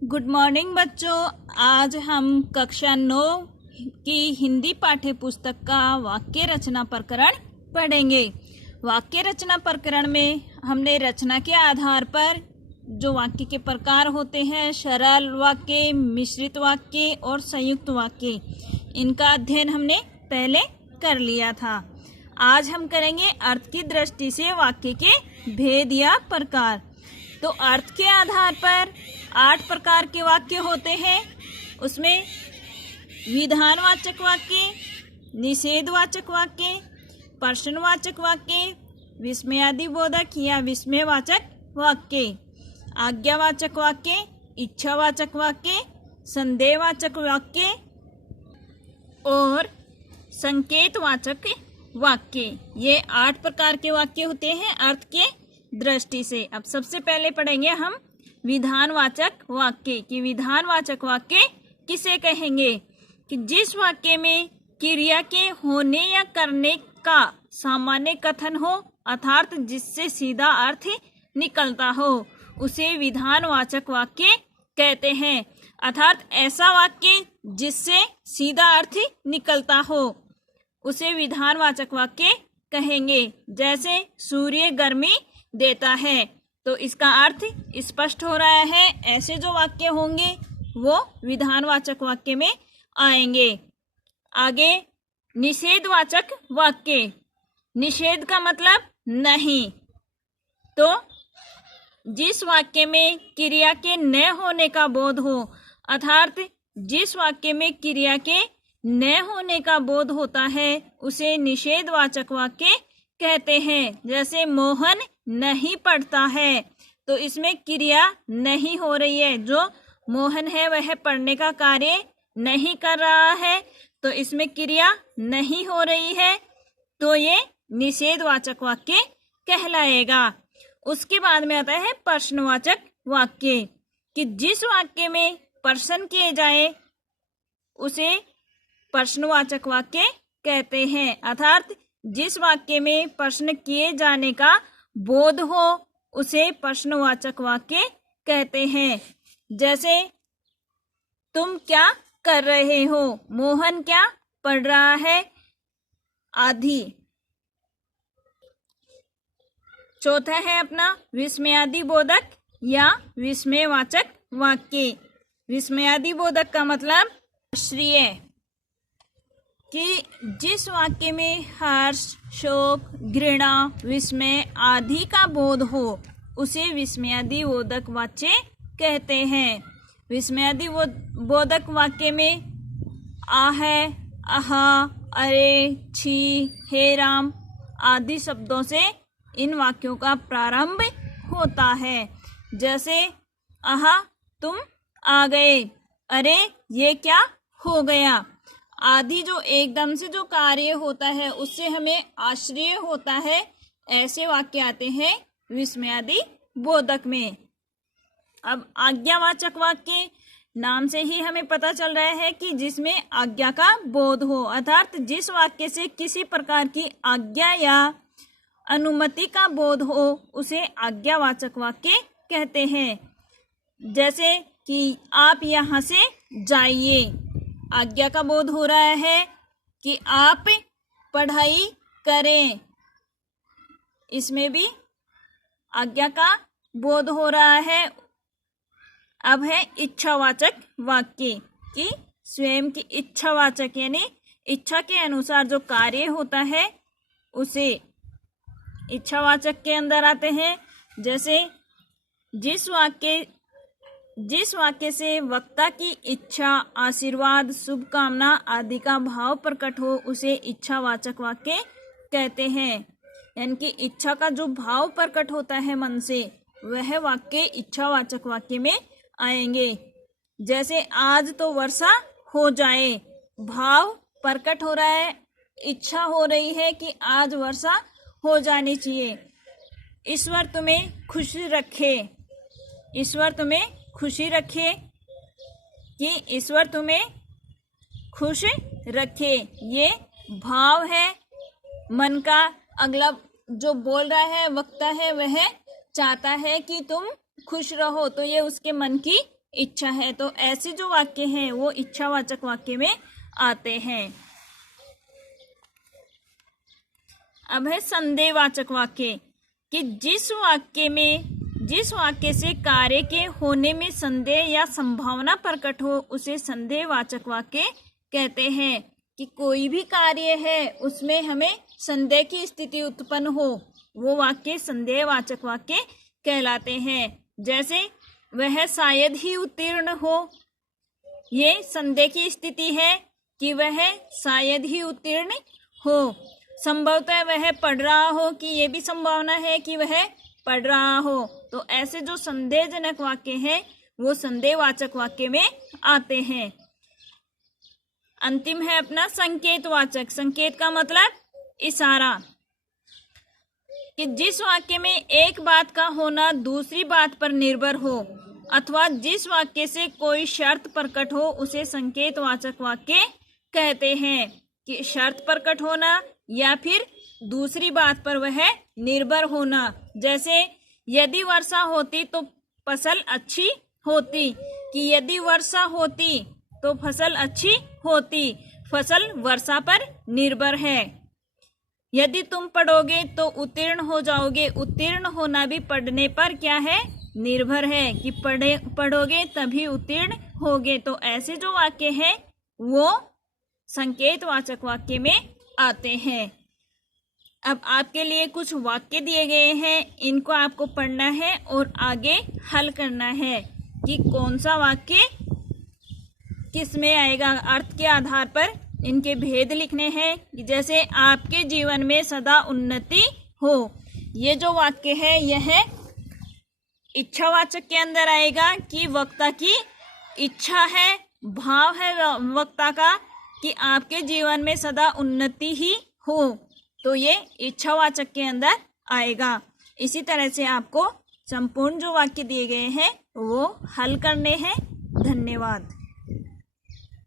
Good morning बच्चों। आज हम कक्षा 9 की हिंदी पाठ्य पुस्तक का वाक्य रचना प्रकरण पढ़ेंगे। वाक्य रचना प्रकरण में हमने रचना के आधार पर जो वाक्य के प्रकार होते हैं, सरल वाक्य, मिश्रित वाक्य और संयुक्त वाक्य, इनका अध्ययन हमने पहले कर लिया था। आज हम करेंगे अर्थ की दृष्टि से वाक्य के भेद या प्रकार। तो अर्थ के आधार पर 8 प्रकार के वाक्य होते हैं। उसमें विधानवाचक वाक्य, निषेधवाचक वाक्य, प्रश्नवाचक वाक्य, विस्मयादिबोधक या विस्मयवाचक वाक्य, आज्ञावाचक वाक्य, इच्छावाचक वाक्य, संदेहवाचक वाक्य और संकेतवाचक वाक्य। ये 8 प्रकार के वाक्य होते हैं अर्थ के दृष्टि से। अब सबसे पहले पढ़ेंगे हम विधानवाचक वाक्य कि विधानवाचक वाक्य किसे कहेंगे। कि जिस वाक्य में क्रिया के होने या करने का सामान्य कथन हो अर्थात जिससे सीधा अर्थ निकलता हो, उसे विधानवाचक वाक्य कहते हैं। अर्थात ऐसा वाक्य जिससे सीधा अर्थ निकलता हो उसे विधानवाचक वाक्य कहेंगे। जैसे सूर्य गर्मी देता है, तो इसका अर्थ स्पष्ट हो रहा है। ऐसे जो वाक्य होंगे वो विधानवाचक वाक्य में आएंगे। आगे निषेधवाचक वाक्य। निषेध का मतलब नहीं। तो जिस वाक्य में क्रिया के न होने का बोध हो अर्थात जिस वाक्य में क्रिया के न होने का बोध होता है उसे निषेधवाचक वाक्य कहते हैं। जैसे मोहन नहीं पढ़ता है, तो इसमें क्रिया नहीं हो रही है। जो मोहन है वह पढ़ने का कार्य नहीं कर रहा है, तो इसमें क्रिया नहीं हो रही है, तो ये निषेधवाचक वाक्य कहलाएगा। उसके बाद में आता है प्रश्नवाचक वाक्य कि जिस वाक्य में प्रश्न किए जाए उसे प्रश्नवाचक वाक्य कहते हैं। अर्थात जिस वाक्य में प्रश्न किए जाने का बोध हो उसे प्रश्नवाचक वाक्य कहते हैं। जैसे तुम क्या कर रहे हो, मोहन क्या पढ़ रहा है आदि। चौथा है अपना विस्मयादिबोधक या विस्मयवाचक वाक्य। विस्मयादिबोधक का मतलब आश्चर्य कि जिस वाक्य में हर्ष, शोक, घृणा, विस्मय आदि का बोध हो उसे विस्मयादिबोधक वाक्य कहते हैं। विस्मयादिबोधक वाक्य में आह, आहा, अरे, छी, हे राम आदि शब्दों से इन वाक्यों का प्रारंभ होता है। जैसे आहा तुम आ गए, अरे ये क्या हो गया आदि। जो एकदम से जो कार्य होता है उससे हमें आश्चर्य होता है, ऐसे वाक्य आते हैं विस्मयादिबोधक में। अब आज्ञावाचक वाक्य, नाम से ही हमें पता चल रहा है कि जिसमें आज्ञा का बोध हो अर्थात जिस वाक्य से किसी प्रकार की आज्ञा या अनुमति का बोध हो उसे आज्ञावाचक वाक्य कहते हैं। जैसे कि आप यहाँ से जाइए, आज्ञा का बोध हो रहा है कि आप पढ़ाई करें, इसमें भी आज्ञा का बोध हो रहा है। अब है इच्छावाचक वाक्य कि स्वयं की इच्छावाचक यानी इच्छा के अनुसार जो कार्य होता है उसे इच्छावाचक के अंदर आते हैं। जैसे जिस वाक्य से वक्ता की इच्छा, आशीर्वाद, शुभकामना आदि का भाव प्रकट हो उसे इच्छावाचक वाक्य कहते हैं। यानी कि इच्छा का जो भाव प्रकट होता है मन से वह वाक्य इच्छावाचक वाक्य में आएंगे। जैसे आज तो वर्षा हो जाए, भाव प्रकट हो रहा है, इच्छा हो रही है कि आज वर्षा हो जानी चाहिए। ईश्वर तुम्हें खुश रखे, ईश्वर तुम्हें खुशी रखे कि ईश्वर तुम्हें खुश रखे, ये भाव है मन का। अगला जो बोल रहा है वक्ता है वह चाहता है कि तुम खुश रहो, तो ये उसके मन की इच्छा है। तो ऐसे जो वाक्य हैं वो इच्छावाचक वाक्य में आते हैं। अब है संदेहवाचक वाक्य कि जिस वाक्य से कार्य के होने में संदेह या संभावना प्रकट हो उसे संदेहवाचक वाक्य कहते हैं। कि कोई भी कार्य है उसमें हमें संदेह की स्थिति उत्पन्न हो, वो वाक्य संदेहवाचक वाक्य कहलाते हैं। जैसे वह शायद ही उत्तीर्ण हो, ये संदेह की स्थिति है कि वह शायद ही उत्तीर्ण हो। संभवतः वह पढ़ रहा हो, कि ये भी संभावना है कि वह पढ़ रहा हो। तो ऐसे जो संदेहजनक वाक्य हैं वो संदेहवाचक वाक्य में आते हैं। अंतिम है अपना संकेतवाचक। संकेत का मतलब इशारा, कि जिस वाक्य में एक बात का होना दूसरी बात पर निर्भर हो अथवा जिस वाक्य से कोई शर्त प्रकट हो उसे संकेतवाचक वाक्य कहते हैं। कि शर्त प्रकट होना या फिर दूसरी बात पर वह निर्भर होना। जैसे यदि वर्षा होती तो फसल अच्छी होती, कि यदि वर्षा होती तो फसल अच्छी होती, फसल वर्षा पर निर्भर है। यदि तुम पढ़ोगे तो उत्तीर्ण हो जाओगे, उत्तीर्ण होना भी पढ़ने पर क्या है, निर्भर है। कि पढ़ोगे तभी उत्तीर्ण होगे। तो ऐसे जो वाक्य हैं वो संकेतवाचक वाक्य में आते हैं। अब आपके लिए कुछ वाक्य दिए गए हैं, इनको आपको पढ़ना है और आगे हल करना है कि कौन सा वाक्य किस में आएगा। अर्थ के आधार पर इनके भेद लिखने हैं। जैसे आपके जीवन में सदा उन्नति हो, ये जो वाक्य है यह इच्छावाचक के अंदर आएगा कि वक्ता की इच्छा है, भाव है वक्ता का कि आपके जीवन में सदा उन्नति ही हो, तो ये इच्छावाचक के अंदर आएगा। इसी तरह से आपको संपूर्ण जो वाक्य दिए गए हैं वो हल करने हैं। धन्यवाद।